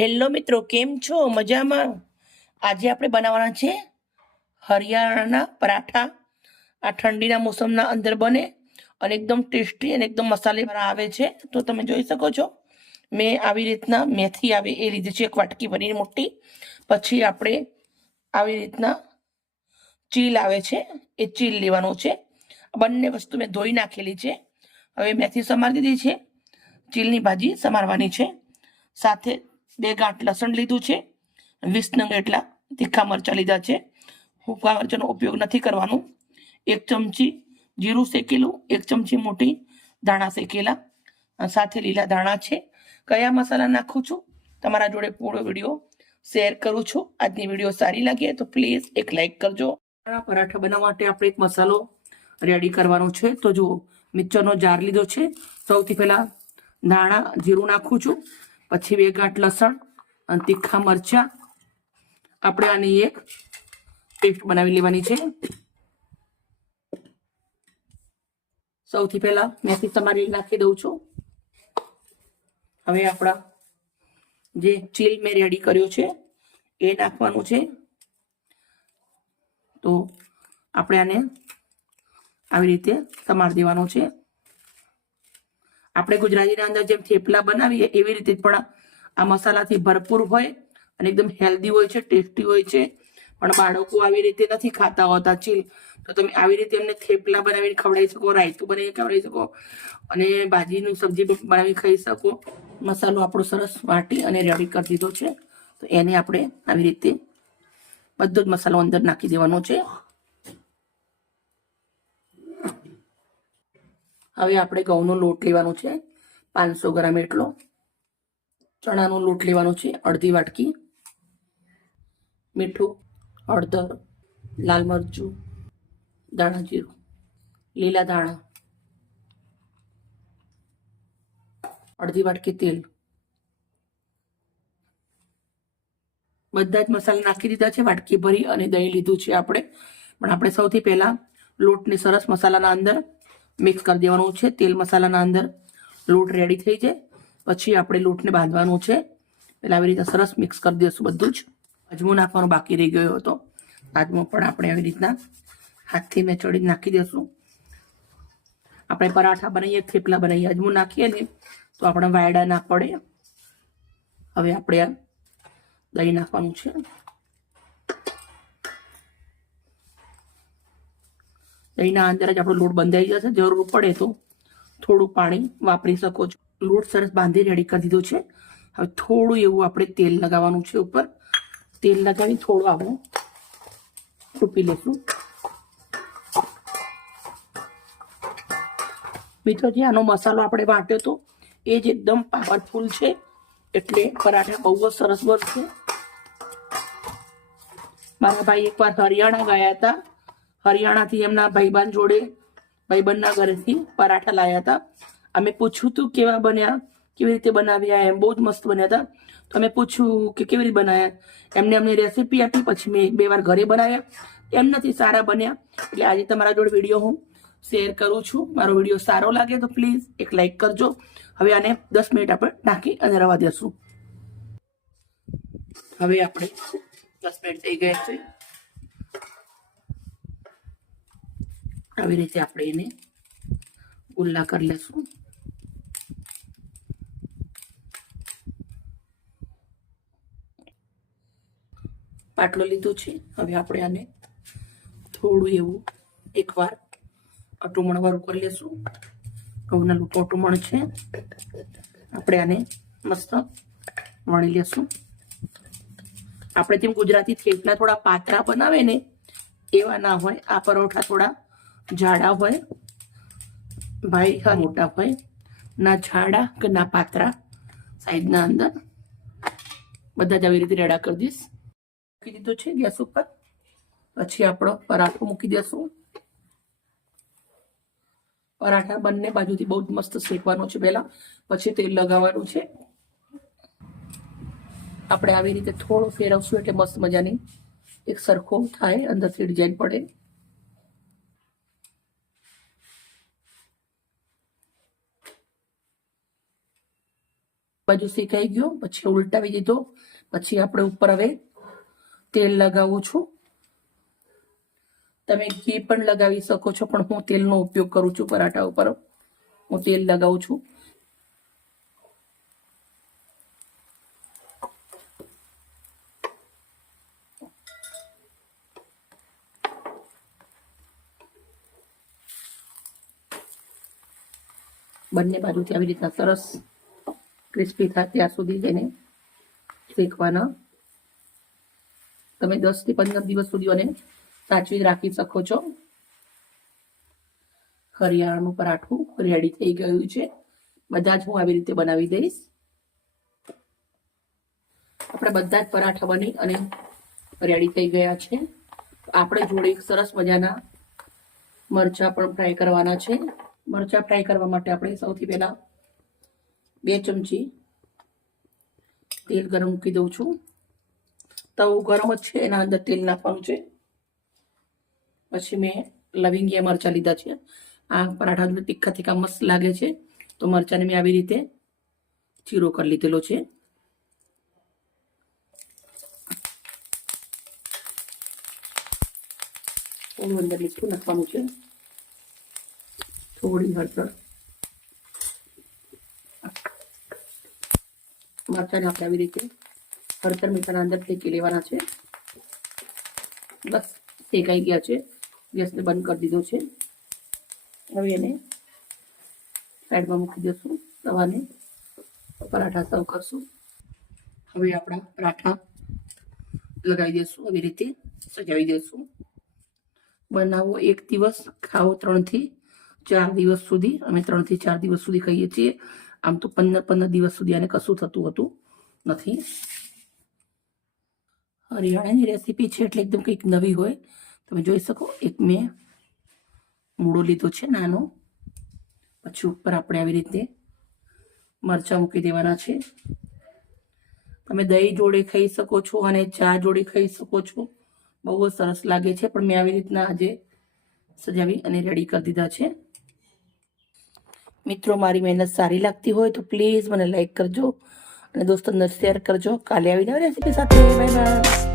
Hello મિત્રો, કેમ છો? મજામાં? આજે આપણે બનાવવાના છે હરિયાણાના પરાઠા. આ ઠંડીના મોસમના અંદર બને અને એકદમ ટેસ્ટી અને એકદમ મસાલેદાર આવે છે. તો તમે જોઈ શકો છો, મેં આવી રીતના મેથી આવે એ લીધી છે, એક વાટકી ભરીને મોટી. પછી આપણે આવી રીતના ચીલ આવે છે, એ ચીલ લેવાનું છે. બંને વસ્તુ મેં ધોઈ નાખેલી છે. હવે મેથી સમારી દીધી છે, ચીલની ભાજી સમારવાની છે. સાથે 2 ગાંઠ લસણ લીધું છે, 20 નંગ એટલા તીખા મરચાં લીધા છે. સૂકા મરચાંનો ઉપયોગ નથી કરવાનો. 1 ચમચી જીરું શેકેલું, 1 ચમચી મોટી ધાણા શેકેલા, સાથે લીલા ધાણા છે. કયા મસાલા નાખું છું તમારા જોડે પૂરો વિડીયો શેર કરું છું. આજની વિડીયો સારી લાગે તો પ્લીઝ એક લાઈક કરજો. પરાઠા બનાવવા માટે આપણે એક મસાલો રેડી કરવાનો છે. તો જુઓ, મિક્સરનો જાર લીધો છે. સૌથી પહેલા ધાણા જીરું નાખું છું, પછી 2 ગાંઠ લસણ અને તીખા મરચાં. આપણે આની એક પેસ્ટ બનાવી લેવાની છે. સૌથી પહેલા મેથી સમારી નાખી દઉં છું. હવે આપણા જે ચીલ મેં રેડી કર્યો છે એ નાખવાનું છે. તો આપણે આને આવી રીતે સમારી દેવાનો છે. આપણે ગુજરાતીના અંદર જેમ થેપલા બનાવીએ એવી રીતે પણ આ મસાલાથી ભરપૂર હોય અને એકદમ હેલ્ધી હોય છે, ટેસ્ટી હોય છે. પણ બાળકો આવી રીતે નથી ખાતા હોતા ચીલ, તો તમે આવી રીતે એમને થેપલા બનાવીને ખવડાવી શકો, રાયતું બનાવીને ખવડાવી શકો અને ભાજીની સબ્જી બનાવી ખાઈ શકો. મસાલો આપણો સરસ વાટી અને રેડી કરી દીધો છે. તો એને આપણે આવી રીતે બધો જ મસાલો અંદર નાખી દેવાનો છે. હવે આપણે ઘઉંનો લોટ લેવાનો છે, 500 ગ્રામ એટલો. ચણાનો લોટ લેવાનો છે, અડધી વાટકી. મીઠું, હળદર, લાલ મરચું, ધાણા જીરું, લીલા ધાણા, અડધી વાટકી તેલ. બધા જ મસાલા નાખી દીધા છે. વાટકી ભરી અને દહીં લીધું છે આપણે. પણ આપણે સૌથી પહેલા લોટને સરસ મસાલાના અંદર મિક્સ કરી દેવાનું છે. તેલ મસાલાના અંદર લોટ રેડી થઈ જાય પછી આપણે લોટને બાંધવાનું છે. એટલે આવી રીતે સરસ મિક્સ કરી દઈશું બધું જ. અજમો નાખવાનો બાકી રહી ગયો હતો, અજમો પણ આપણે આવી રીતના હાથથી મેં ચડી નાખી દઈશું. આપણે પરાઠા બનાવીએ, થેપલા બનાવીએ, અજમો નાખીએ ને તો આપણા વાયડા ના પડે. હવે આપણે આ દહીં નાખવાનું છે. દહીંના અંદર જ આપણો લોટ બંધાઈ જશે. જરૂર પડે તો થોડું પાણી વાપરી શકો છો. લોટ સરસ બાંધી રેડી કરી દીધો છે. હવે થોડું એવું આપણે તેલ લગાવવાનું છે ઉપર. તેલ લગાવી થોડું આપણે ટૂપી લઈશું. મિત્રો, જે આનો મસાલો આપણે વાટ્યો હતો એ જ એકદમ પાવરફુલ છે, એટલે પરાઠા બહુ જ સરસ બનશે. મારા ભાઈ એકવાર હરિયાણા ગયા હતા. હરિયાણાથી એમના ભાઈબંધ જોડે, ભાઈબંધના ઘરેથી પરાઠા લાવ્યા હતા. અમે પૂછ્યું હતું કેવા બન્યા, કેવી રીતે બનાવ્યા. એમ બહુ જ મસ્ત બન્યા હતા. તો અમે પૂછ્યું કે કેવી રીતે બનાવ્યા. એમને અમને રેસીપી આપી. પછી મેં 2 વાર ઘરે બનાવ્યા, એમનાથી સારા બન્યા. એટલે આજે તમારા જોડે વિડીયો હું શેર કરું છું. મારો વિડીયો સારો લાગે તો પ્લીઝ એક લાઈક કરજો. હવે આને 10 મિનિટ આપણે ઢાંકી અને રવા દેશું. હવે આપણે 10 મિનિટ થઈ ગયા છે. આવી રીતે આપણે એને ગુલ્લા કરી લેશું. પાટલો લીધો છે. હવે આપણે આને થોડું એવું એકવાર અટુમણ વાળું કરી લેશું. ઘઉંના લોટ અટુમણ છે. આપણે આને મસ્ત વણી લેશું. આપણે જેમ ગુજરાતી થેપલા થોડા પાતળા બનાવે ને એવા ના હોય. આ પરોઠા થોડા જાડા હોય. ભાઈ હા મોટા હોય, ના જાડા કે ના પાતળા. સાઈડના અંદર બધા જ આવી રીતે રેડા કરી દઈશ. મૂકી દીધું છે ગેસ ઉપર. પછી આપણો પરાઠો મૂકી દેશું. પરાઠા બંને બાજુથી બહુ જ મસ્ત શેકવાનો છે પહેલા, પછી તેલ લગાવવાનું છે. આપણે આવી રીતે થોડું ફેરવશું એટલે મસ્ત મજાની એક સરખો થાય, અંદરથી ડિઝાઇન પડે. બાજુ શેકાઈ ગયો પછી ઉલટાવી દીધો. પછી આપણે ઉપર હવે તેલ લગાવું છું. તમે ઘી પણ લગાવી શકો છો, પણ હું તેલનો ઉપયોગ કરું છું. પરાઠા ઉપર હું તેલ લગાવું છું. બંને બાજુથી આવી રીતના સરસ ક્રિસ્પી થાય ત્યાં સુધી તેને શેકવાના. તમે 10 થી 15 દિવસ સુધી એને સાચવી રાખી શકો છો. હરિયાળાનું પરાઠું રેડી થઈ ગયું છે. બધા જ હું આવી રીતે બનાવી દઈશ. આપણે બધા જ પરાઠા બની અને રેડી થઈ ગયા છે. આપણે જોડે સરસ મજાના મરચાં પણ ફ્રાય કરવાના છે. મરચાં ફ્રાય કરવા માટે આપણે સૌથી પહેલા 2 ચમચી તેલ ગરમ મૂકી દઉં છું. તવો ગરમ જ છે, એના અંદર તેલ નાખવાનું છે. પછી મેં લવિંગિયા મરચાં લીધા છે. આ પરાઠા જોડે તીખા તીખા મસ્ત લાગે છે, તો મરચાંને મેં આવી રીતે ચીરો કરી લીધેલો છે. થોડું અંદર મીઠું નાખવાનું છે, થોડી હળદર. મરચાંને આપણે આવી રીતે હળદર મીઠાના અંદર ફેંકી લેવાના છે. બસ શેકાઈ ગયા છે. ગેસને બંધ કરી દીધો છે. હવે એને સાઈડમાં મૂકી દઈશું. તવાને પરાઠા સર્વ કરશું. હવે આપણા પરાઠા લગાવી દઈશું. આવી રીતે સજાવી દઈશું. બનાવો 1 દિવસ, ખાઓ 3 થી 4 દિવસ સુધી. અમે 3 થી 4 દિવસ સુધી ખાઈએ છીએ. આમ તો 15 દિવસ સુધી આને કશું થતું હતું નથી. હરિયાણાની રેસીપી છે એટલે એકદમ કંઈક નવી હોય. તમે જોઈ શકો. એક મેં મૂળો લીધો છે નાનો. પછી ઉપર આપણે આવી રીતે મરચાં મૂકી દેવાના છે. તમે દહીં જોડે ખાઈ શકો છો અને ચા જોડે ખાઈ શકો છો. બહુ જ સરસ લાગે છે. પણ મેં આવી રીતના આજે સજાવી અને રેડી કરી દીધા છે. મિત્રો, મારી મહેનત સારી લાગતી હોય તો પ્લીઝ મને લાઈક કરજો અને દોસ્તોને શેર કરજો. કાલે આવી નવી રેસીપી સાથે. Bye bye.